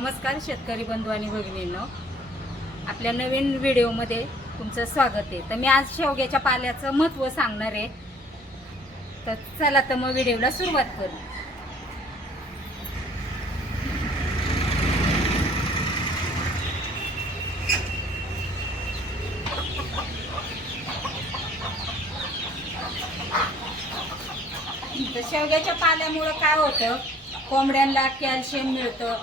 नमस्कार शेतकरी बंधू आणि भगिनींनो. आपल्या नवीन व्हिडिओमध्ये तुमचं स्वागत आहे. तर मी आज शेवग्याच्या पाल्याचं महत्त्व सांगणार आहे. तर चला तर मग व्हिडिओला सुरुवात करू. तर शेवग्याच्या पाल्यामुळं काय होतं? कोंबड्यांना कॅल्शियम मिळतं.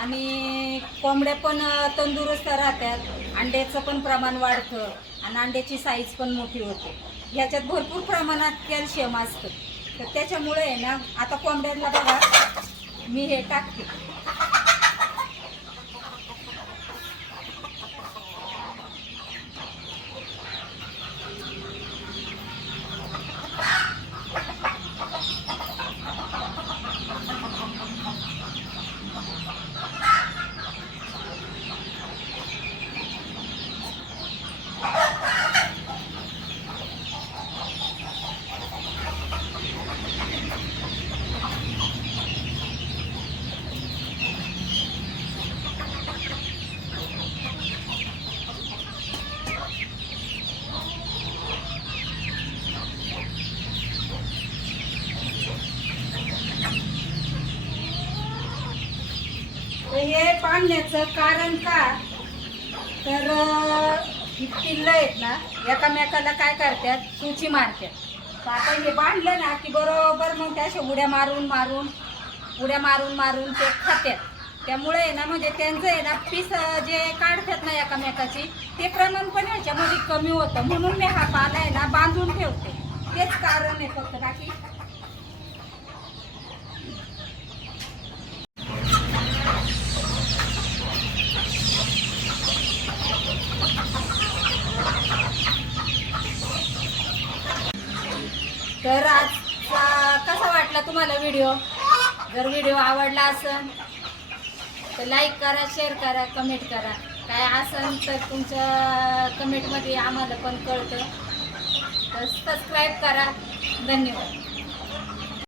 आणि कोंबड्या पण तंदुरुस्त राहतात. अंड्याचं पण प्रमाण वाढतं आणि अंड्याची साईज पण मोठी होते. ह्याच्यात भरपूर प्रमाणात कॅल्शियम असतं. तर त्याच्यामुळे आहे ना आता कोंबड्यांना बघा मी हे टाकते. हे बांधण्याचं कारण का तर ही पिल्लं आहेत ना एकामेकाला काय करतात? सुची मारतात. आता हे बांधलं ना की बरोबर मग त्या अशा उड्या मारून मारून उड्या मारून मारून ते खात्यात त्यामुळे आहे ना म्हणजे त्यांचं आहे ना पीस जे काढतात ना एकामेकाची ते प्रमाण पण ह्याच्यामध्ये कमी होतं. म्हणून मी हा पाला आहे ना बांधून ठेवते. तेच कारण आहे फक्त. बाकी तर आजचा कसा वाटला तुम्हाला व्हिडिओ जर व्हिडिओ आवडला असेल तर लाईक करा शेअर करा कमेंट करा. काय असेल तर तुमच्या कमेंटमध्ये आम्हाला पण कळतं. तर सबस्क्राईब करा. धन्यवाद.